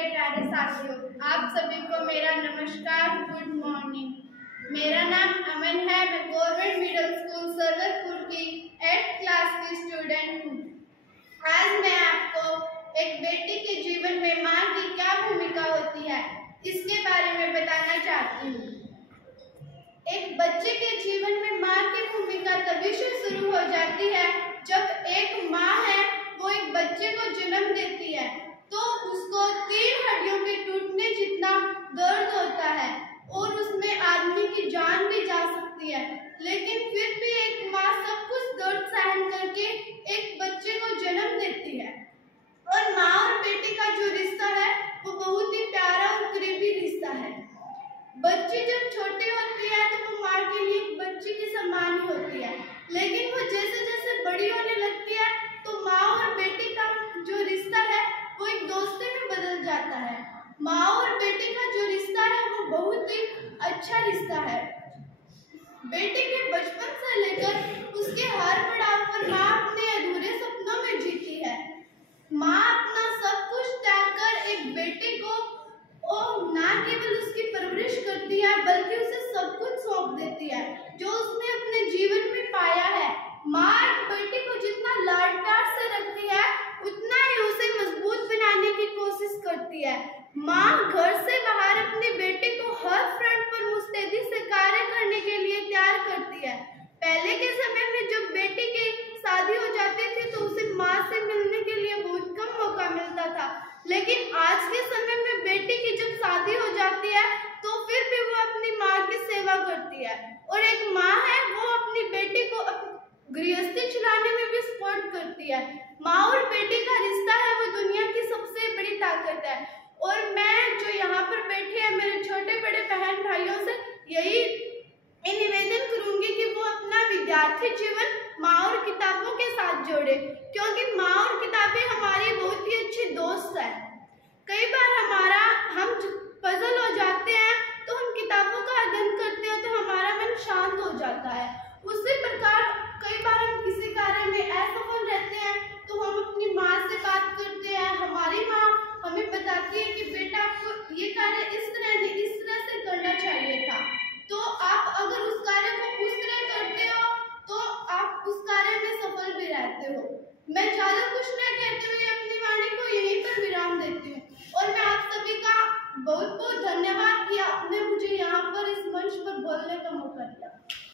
मेरे प्यारे साथियों, आप सभी को मेरा नमस्कार, गुड मॉर्निंग। मेरा नाम अमन है। मैं गवर्नमेंट मिडिल स्कूल सरवरपुर की 8th क्लास की स्टूडेंट हूँ। आज मैं आपको एक बेटी के जीवन में माँ की क्या भूमिका होती है इसके बारे में बताना चाहती हूँ। एक बच्चे के जीवन में माँ की भूमिका तभी से शुरू हो जाती है जब एक माँ है वो एक बच्चे को जन्म देती है तो उसको 3 हड्डियों के टूटने जितना दर्द होता है और उसमें आदमी की जान भी जा सकती है, लेकिन फिर भी एक माँ सब कुछ दर्द सहन करके एक बच्चे को जन्म देती है। और माँ और बेटी का जो रिश्ता है वो बहुत ही प्यारा और करीबी रिश्ता है। बच्ची जब छोटी होती है तो वो माँ के लिए एक बच्ची के समान ही होती है, लेकिन वो जैसे जैसे बड़ी होने लगती है तो माँ और बेटी का जो रिश्ता है वो एक दोस्ती में बदल जाता है। माँ और बेटी का जो रिश्ता है वो बहुत ही अच्छा रिश्ता है। बेटी के बचपन से लेकर उसके हर पड़ाव पर माँ अपने अधूरे सपनों में जीती है। माँ अपना सब कुछ त्याग कर एक बेटी को ना केवल उसकी परवरिश करती है बल्कि उसे सब कुछ सौंप देती है जो उसने अपने जीवन में पाया है। माँ एक बेटी को जितना लाड प्यार से रखती है उतना ही उसे मजबूत बनाने की कोशिश करती है। माँ घर से बाहर अपनी बेटी को हर फ्रंट पर मुस्तैदी से कार्य करने के लिए तैयार करती है। पहले के समय में जब बेटी की शादी हो जाती थी तो उसे माँ से मिलने के लिए बहुत कम मौका मिलता था, लेकिन आज के समय में बेटी की जब शादी हो जाती है तो फिर भी वो अपनी माँ की सेवा करती है और एक माँ है वो अपनी बेटी को गृहस्थी चलाने में भी सपोर्ट करती है। माँ और बेटी का रिश्ता है वो दुनिया की सबसे बड़ी ताकत है। और मैं जो यहाँ पर बैठे हैं मेरे छोटे बड़े बहन भाइयों से यही निवेदन करूंगी कि वो अपना विद्यार्थी जीवन माँ और किताबों के साथ जोड़े, क्योंकि माँ और किताबें हमारी बहुत ही अच्छी दोस्त है। कई बार हम पजल हो जाते हैं तो हम किताबों का अध्ययन करते हैं तो हमारा मन शांत हो जाता है। उसी प्रकार कई बार हम किसी कार्य में असफल रहते हैं तो हम अपनी माँ से बात करते हैं। हमारी माँ हमें बताती है कि बेटा आपको ये कार्य इस तरह से करना चाहिए था, तो आप अगर उस कार्य को उस तरह करते हो तो आप उस कार्य में सफल भी रहते हो। मैं ज्यादा कुछ नहीं कहते हुए अपनी वाणी को यहीं पर विराम देती हूँ और मैं आप सभी का बहुत बहुत धन्यवाद कि आपने मुझे यहाँ पर इस मंच पर बोलने का मौका दिया।